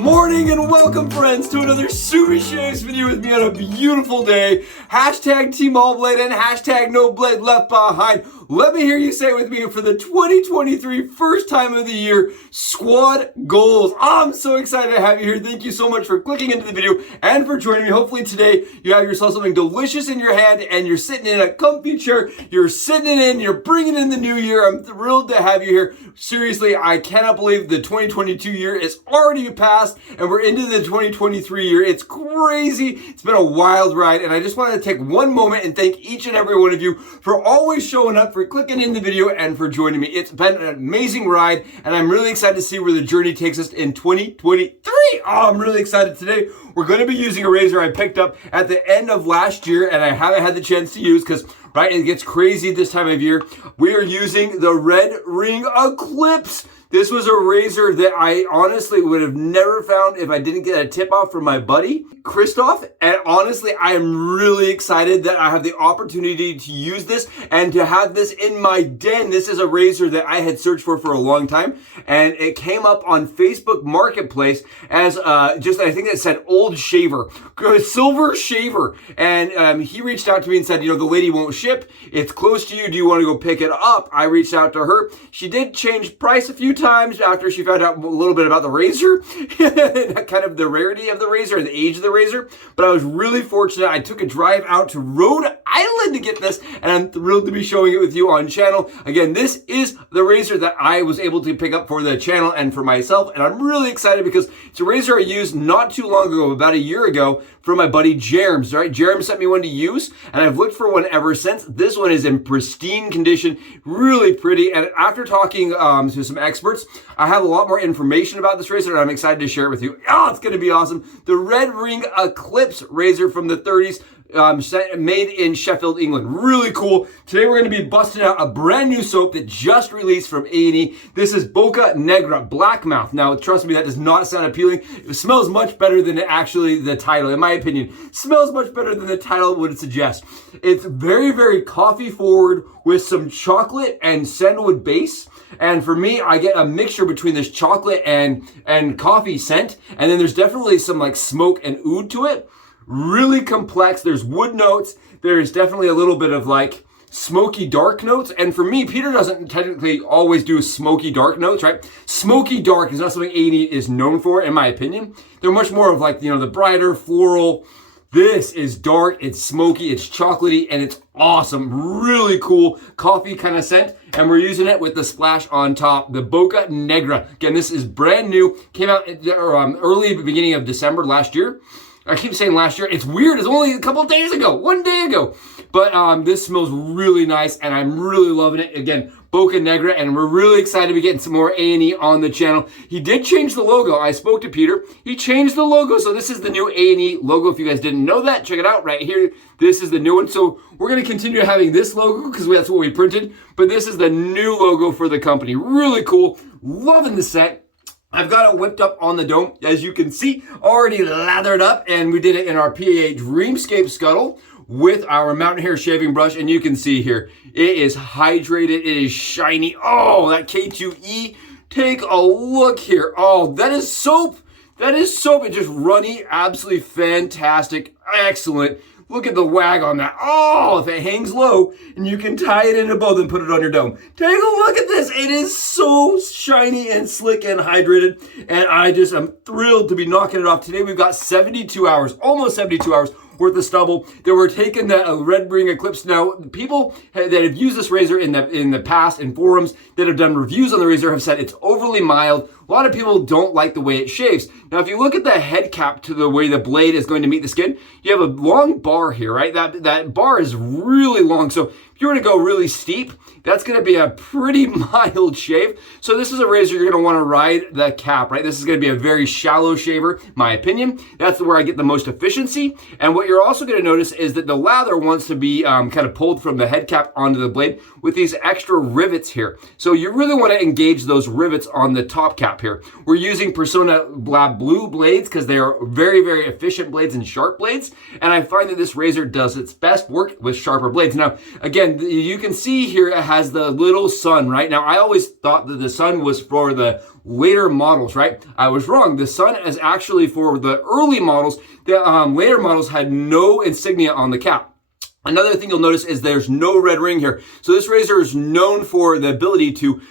Morning and welcome, friends, to another Super Shaves video with me on a beautiful day. Hashtag Team All Blade and hashtag No Blade Left Behind. Let me hear you say it with me for the 2023 first time of the year, squad goals. I'm so excited to have you here. Thank you so much for clicking into the video and for joining me. Hopefully today you have yourself something delicious in your hand and you're sitting in a comfy chair. You're sitting it in, you're bringing in the new year. I'm thrilled to have you here. Seriously, I cannot believe the 2022 year is already passed and we're into the 2023 year. It's crazy. It's been a wild ride and I just wanted to take one moment and thank each and every one of you for always showing up, for clicking in the video, and for joining me. It's been an amazing ride and I'm really excited to see where the journey takes us in 2023. Oh, I'm really excited today. We're going to be using a razor I picked up at the end of last year and I haven't had the chance to use because right, it gets crazy this time of year. We are using the Red Ring Eclipse. This was a razor that I honestly would have never found if I didn't get a tip off from my buddy, Christoph. And honestly, I am really excited that I have the opportunity to use this and to have this in my den. This is a razor that I had searched for a long time. And it came up on Facebook Marketplace as I think it said old shaver, silver shaver. And he reached out to me and said, you know, the lady won't ship. It's close to you. Do you want to go pick it up? I reached out to her. She did change price a few times after she found out a little bit about the razor, kind of the rarity of the razor and the age of the razor. But I was really fortunate. I took a drive out to Rhode Island to get this, and I'm thrilled to be showing it with you on channel. Again, this is the razor that I was able to pick up for the channel and for myself, and I'm really excited because it's a razor I used not too long ago, about a year ago, from my buddy Jerms. Right, Jerms sent me one to use, and I've looked for one ever since. This one is in pristine condition, really pretty. And after talking to some experts, I have a lot more information about this razor, and I'm excited to share it with you. Oh, it's going to be awesome. The Red Ring Eclipse razor from the 30s. Made in Sheffield, England. Really cool. Today we're going to be busting out a brand new soap that just released from A&E. This is Boca Negra Blackmouth. Now, trust me, that does not sound appealing. It smells much better than actually the title, in my opinion. It smells much better than the title would suggest. It's very, very coffee forward with some chocolate and sandalwood base. And for me, I get a mixture between this chocolate and coffee scent. And then there's definitely some like smoke and oud to it. Really complex. There's wood notes. There's definitely a little bit of like smoky dark notes. And for me, Peter doesn't technically always do smoky dark notes, right? Smoky dark is not something A&E is known for, in my opinion. They're much more of like, you know, the brighter floral. This is dark, it's smoky, it's chocolatey, and it's awesome. Really cool coffee kind of scent. And we're using it with the splash on top, the Boca Negra. Again, this is brand new. Came out early beginning of December last year. I keep saying last year. It's weird. It's only a couple of days ago, one day ago. But this smells really nice, and I'm really loving it. Again, Boca Negra, and we're really excited to be getting some more A&E on the channel. He did change the logo. I spoke to Peter. He changed the logo, so this is the new A&E logo. If you guys didn't know that, check it out right here. This is the new one. So we're going to continue having this logo because that's what we printed. But this is the new logo for the company. Really cool. Loving the set. I've got it whipped up on the dome, as you can see, already lathered up, and we did it in our PAA Dreamscape scuttle with our mountain hair shaving brush, and you can see here, it is hydrated, it is shiny. Oh, that K2E, take a look here. Oh, that is soap. That is soap. It's just runny, absolutely fantastic, excellent. Look at the wag on that. Oh, if it hangs low and you can tie it in a bow and put it on your dome. Take a look at this. It is so shiny and slick and hydrated. And I'm thrilled to be knocking it off. Today we've got 72 hours, almost 72 hours worth of stubble that we're taking that Red Ring Eclipse. Now, people that have used this razor in the past in forums that have done reviews on the razor have said it's overly mild. A lot of people don't like the way it shaves. Now, if you look at the head cap to the way the blade is going to meet the skin, you have a long bar here, right? That bar is really long. So if you were to go really steep, that's going to be a pretty mild shave. So this is a razor you're going to want to ride the cap, right? This is going to be a very shallow shaver, my opinion. That's where I get the most efficiency. And what you're also going to notice is that the lather wants to be kind of pulled from the head cap onto the blade with these extra rivets here. So you really want to engage those rivets on the top cap. cap here. We're using Personna Lab Blue blades because they are very, very efficient blades and sharp blades. And I find that this razor does its best work with sharper blades. Now, again, you can see here it has the little sun, right? Now, I always thought that the sun was for the later models, right? I was wrong. The sun is actually for the early models. The later models had no insignia on the cap. Another thing you'll notice is there's no red ring here. So this razor is known for the ability to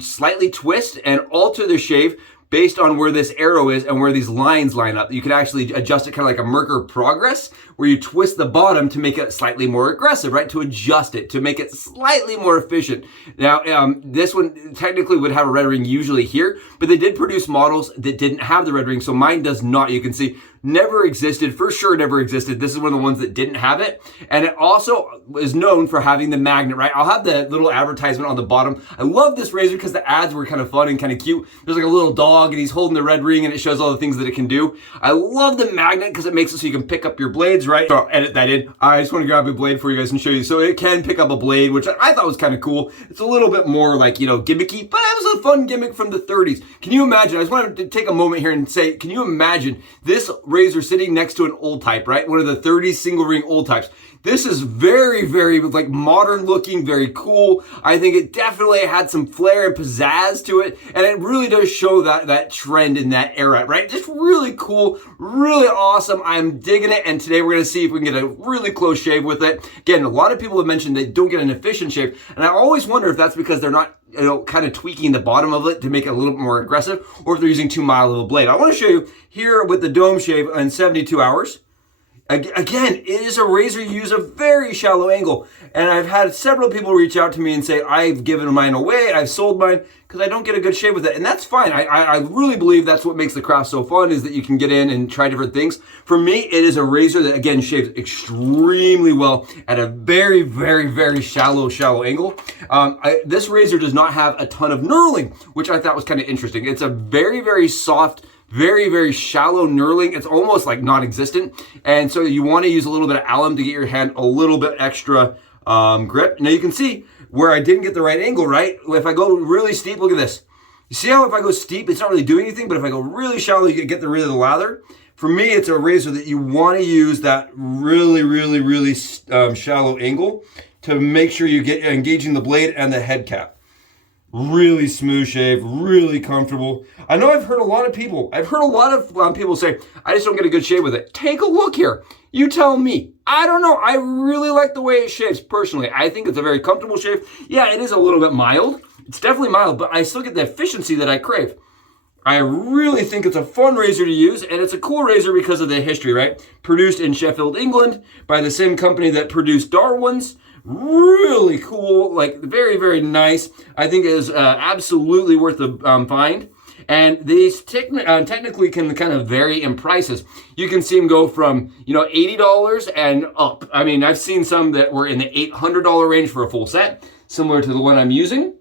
slightly twist and alter the shave based on where this arrow is and where these lines line up. You can actually adjust it kind of like a Merkur Progress, where you twist the bottom to make it slightly more aggressive, right? To adjust it, to make it slightly more efficient. Now, this one technically would have a red ring usually here, but they did produce models that didn't have the red ring, so mine does not. You can see never existed, for sure never existed. This is one of the ones that didn't have it. And it also is known for having the magnet, right? I'll have the little advertisement on the bottom. I love this razor because the ads were kind of fun and kind of cute. There's like a little dog and he's holding the red ring and it shows all the things that it can do. I love the magnet because it makes it so you can pick up your blades, right? So I'll edit that in. I just want to grab a blade for you guys and show you. So it can pick up a blade, which I thought was kind of cool. It's a little bit more like, you know, gimmicky, but it was a fun gimmick from the 30s. Can you imagine? I just wanted to take a moment here and say, can you imagine this razor sitting next to an old type, right? One of the 30s single ring old types. This is very, very like modern looking, very cool. I think it definitely had some flair and pizzazz to it. And it really does show that trend in that era, right? Just really cool, really awesome. I'm digging it. And today we're going to see if we can get a really close shave with it. Again, a lot of people have mentioned they don't get an efficient shave. And I always wonder if that's because they're not, you know, kind of tweaking the bottom of it to make it a little bit more aggressive, or if they're using too mild of a blade. I want to show you here with the dome shave in 72 hours. Again, it is a razor you use a very shallow angle. And I've had several people reach out to me and say, I've given mine away, I've sold mine, because I don't get a good shave with it. And that's fine. I really believe that's what makes the craft so fun, is that you can get in and try different things. For me, it is a razor that, again, shaves extremely well at a very, very, very shallow angle. This razor does not have a ton of knurling, which I thought was kind of interesting. It's a very, very soft, very, very shallow knurling. It's almost like non-existent. And so you want to use a little bit of alum to get your hand a little bit extra grip. Now you can see where I didn't get the right angle, right? If I go really steep, look at this. You see how if I go steep, it's not really doing anything, but if I go really shallow, you get rid of the lather. For me, it's a razor that you want to use that really, really, really shallow angle to make sure you get engaging the blade and the head cap. Really smooth shave, really comfortable. I know I've heard a lot of people say, I just don't get a good shave with it. Take a look here. You tell me. I don't know. I really like the way it shaves personally. I think it's a very comfortable shave. Yeah, it is a little bit mild. It's definitely mild, but I still get the efficiency that I crave. I really think it's a fun razor to use, and it's a cool razor because of the history, right? Produced in Sheffield, England by the same company that produced Darwin's. Really cool, like very, very nice. I think it is absolutely worth the find. And these technically can kind of vary in prices. You can see them go from, you know, $80 and up. I mean, I've seen some that were in the $800 range for a full set, similar to the one I'm using,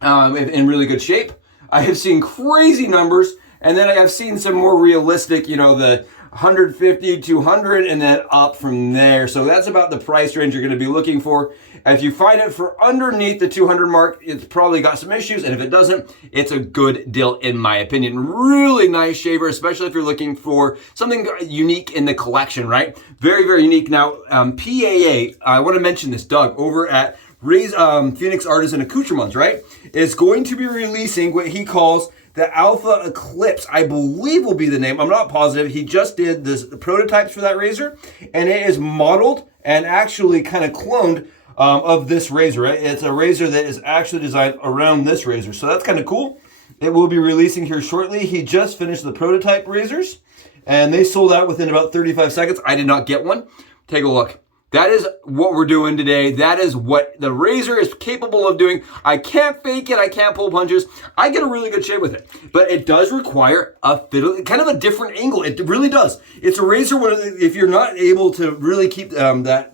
in really good shape. I have seen crazy numbers, and then I have seen some more realistic, you know, the 150, 200, and then up from there. So that's about the price range you're going to be looking for. If you find it for underneath the 200 mark, it's probably got some issues. And if it doesn't, it's a good deal in my opinion. Really nice shaver, especially if you're looking for something unique in the collection, right? Very, very unique. Now, PAA, I want to mention this, Doug, over at Phoenix Artisan Accoutrements, right, is going to be releasing what he calls the Alpha Eclipse, I believe will be the name. I'm not positive. He just did the prototypes for that razor, and it is modeled and actually kind of cloned of this razor, right? It's a razor that is actually designed around this razor. So that's kind of cool. It will be releasing here shortly. He just finished the prototype razors, and they sold out within about 35 seconds. I did not get one. Take a look. That is what we're doing today. That is what the razor is capable of doing. I can't fake it. I can't pull punches. I get a really good shave with it. But it does require a kind of a different angle. It really does. It's a razor where if you're not able to really keep that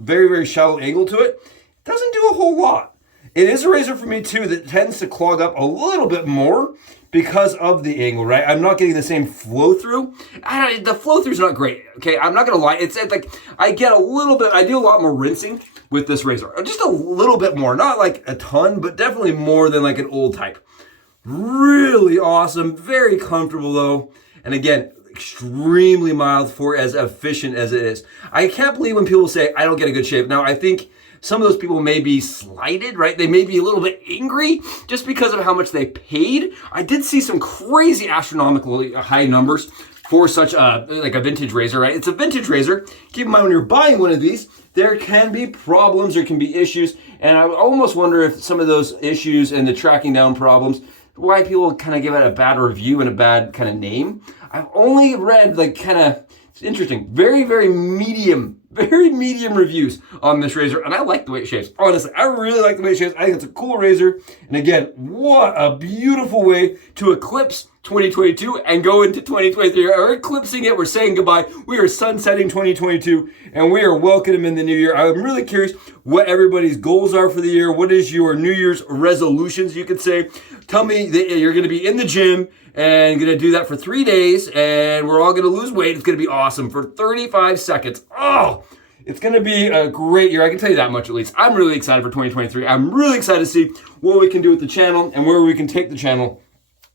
very, very shallow angle to it, it doesn't do a whole lot. It is a razor for me too that tends to clog up a little bit more because of the angle, right? I'm not getting the same flow through. The flow through is not great, okay? I'm not gonna lie. It's like I get a little bit, I do a lot more rinsing with this razor. Just a little bit more, not like a ton, but definitely more than like an old type. Really awesome, very comfortable though. And again, extremely mild for as efficient as it is. I can't believe when people say, I don't get a good shave. Now, I think some of those people may be slighted, right? They may be a little bit angry just because of how much they paid. I did see some crazy astronomically high numbers for such a, like a vintage razor, right? It's a vintage razor. Keep in mind when you're buying one of these, there can be problems, there can be issues. And I almost wonder if some of those issues and the tracking down problems, why people kind of give it a bad review and a bad kind of name. I've only read like kind of, it's interesting, very medium reviews on this razor, and I like the way it shaves. Honestly, I really like the way it shaves. I think it's a cool razor, and again, what a beautiful way to eclipse 2022 and go into 2023. We're eclipsing it, we're saying goodbye. We are sunsetting 2022, and we are welcoming in the new year. I'm really curious what everybody's goals are for the year. What is your New Year's resolutions, you could say? Tell me that you're gonna be in the gym and gonna do that for 3 days, and we're all gonna lose weight. It's gonna be awesome for 35 seconds. Oh, it's gonna be a great year. I can tell you that much at least. I'm really excited for 2023. I'm really excited to see what we can do with the channel and where we can take the channel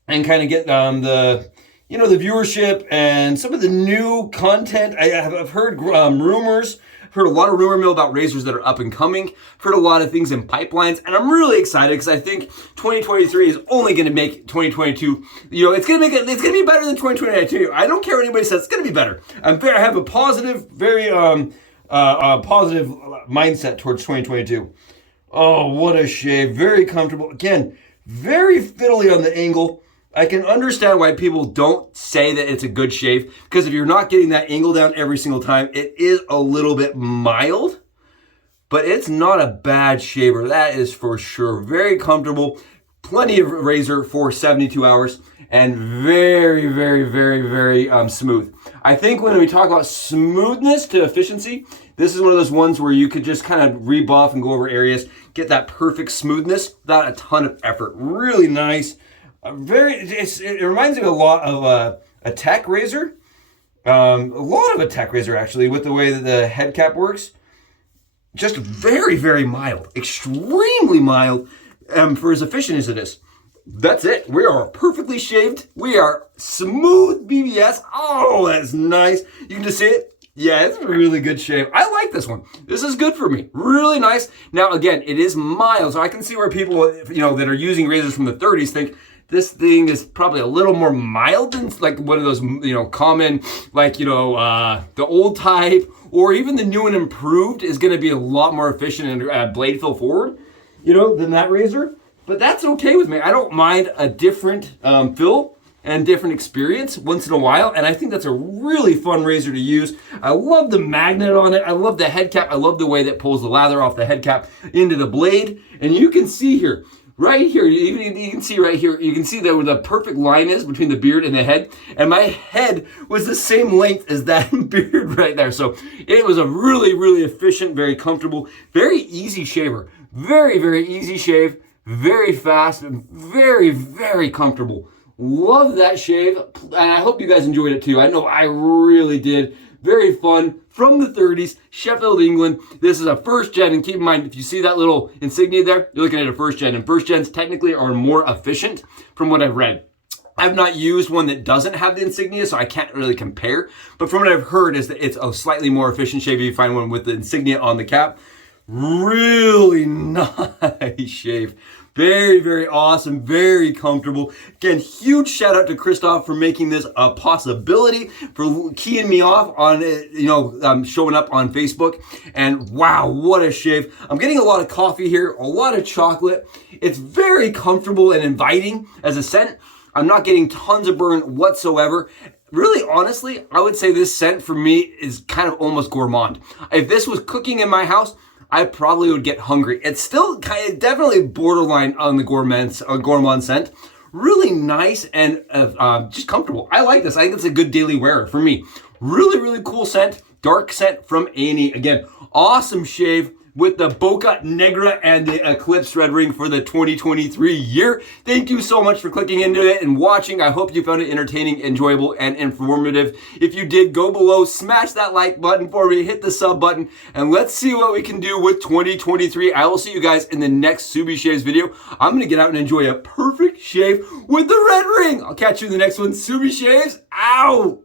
and kind of get the viewership and some of the new content. I've heard rumors. I've heard a lot of rumor mill about razors that are up and coming. I've heard a lot of things in pipelines, and I'm really excited because I think 2023 is only going to make 2022. It's going to be better than 2022. I don't care what anybody says. It's going to be better. I have a positive, very positive mindset towards 2022. Oh, what a shave! Very comfortable. Again, very fiddly on the angle. I can understand why people don't say that it's a good shave, because if you're not getting that angle down every single time, it is a little bit mild, but it's not a bad shaver. That is for sure. Very comfortable, plenty of razor for 72 hours, and very smooth. I think when we talk about smoothness to efficiency, this is one of those ones where you could just kind of rebuff and go over areas, get that perfect smoothness without a ton of effort. Really nice. It reminds me a lot of a tech razor. A lot of a tech razor, actually, with the way that the head cap works. Just very mild. Extremely mild for as efficient as it is. That's it. We are perfectly shaved. We are smooth BBS. Oh, that's nice. You can just see it. Yeah, it's a really good shave. I like this one. This is good for me. Really nice. Now, again, it is mild, so I can see where people, that are using razors from the 30s think, this thing is probably a little more mild than like one of those, common, like, the old type, or even the new and improved is going to be a lot more efficient and blade fill forward, than that razor. But that's okay with me. I don't mind a different fill and different experience once in a while. And I think that's a really fun razor to use. I love the magnet on it. I love the head cap. I love the way that pulls the lather off the head cap into the blade. And you can see here, right here, you can see right here, you can see that where the perfect line is between the beard and the head. And my head was the same length as that beard right there. So it was a really efficient, very comfortable, very easy shaver. Very easy shave, very fast, and very comfortable. Love that shave, and I hope you guys enjoyed it too. I know I really did. Very fun, from the 30s, Sheffield, England. This is a first gen, and keep in mind, if you see that little insignia there, you're looking at a first gen, and first gens technically are more efficient from what I've read. I've not used one that doesn't have the insignia, so I can't really compare, but from what I've heard is that it's a slightly more efficient shave if you find one with the insignia on the cap. Really nice shave. Very awesome, very comfortable. Again, huge shout out to Christoph for making this a possibility, for keying me off on showing up on Facebook. And wow, what a shave. I'm getting a lot of coffee here, a lot of chocolate. It's very comfortable and inviting as a scent. I'm not getting tons of burn whatsoever. Really, honestly, I would say this scent for me is kind of almost gourmand. If this was cooking in my house, I probably would get hungry. It's still definitely borderline on the gourmand scent. Really nice and just comfortable. I like this. I think it's a good daily wearer for me. Really cool scent. Dark scent from A&E. Again, awesome shave. with the Boca Negra and the Eclipse thread ring for the 2023 year. Thank you so much for clicking into it and watching. I hope you found it entertaining, enjoyable, and informative. If you did, go below, smash that like button for me, hit the sub button, and let's see what we can do with 2023. I will see you guys in the next Subi Shaves video. I'm gonna get out and enjoy a perfect shave with the red ring. I'll catch you in the next one. Subi Shaves, out!